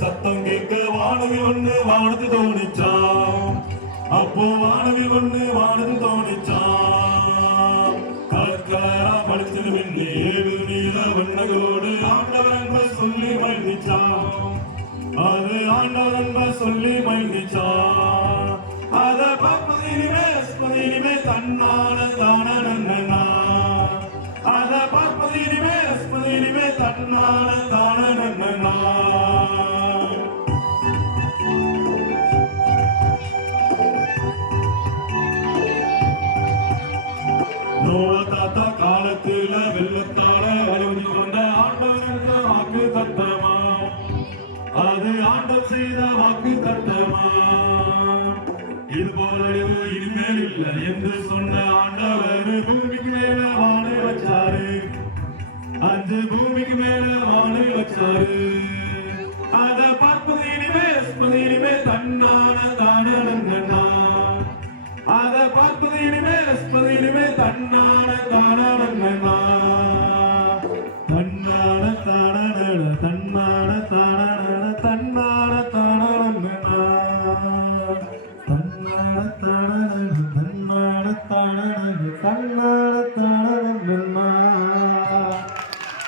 சத்தம் கேட்க வானவில் ஒண்ணு வானது தோணிச்சான். அப்போ வானவில் ஒண்ணு வானது தோணிச்சான். கலரா படிச்சது வெள்ளி ஏழு நீல வண்ணங்களோடு ஆண்டவர் என்ப சொல்லி மகிழ்ச்சான். அது ஆண்டவர் என்ப சொல்லி மகிழ்ச்சான். அத பார்ப்பதினிமே தன்னான தான நன்னா. அத பார்ப்பதினிமே தன்னான தான நன்னா. தாத்தா காலத்துல வெள்ளத்தால அழுது கொண்ட ஆண்டவனுக்கு வாக்கு தத்தமா. அது ஆண்டவர் செய்த வாக்கு தத்தமா. இது போல அழிவு இனிமேல் இல்லை என்று சொன்ன ஆண்டவர் பூமிக்கு மேல வானை வச்சாரு. அந்த பூமிக்கு மேல வானை வச்சாரு. அத பார்ப்பது இனிமே தன்னான தான நன்னா. அத பார்ப்பது இனிமே தன்னான தான நன்னா.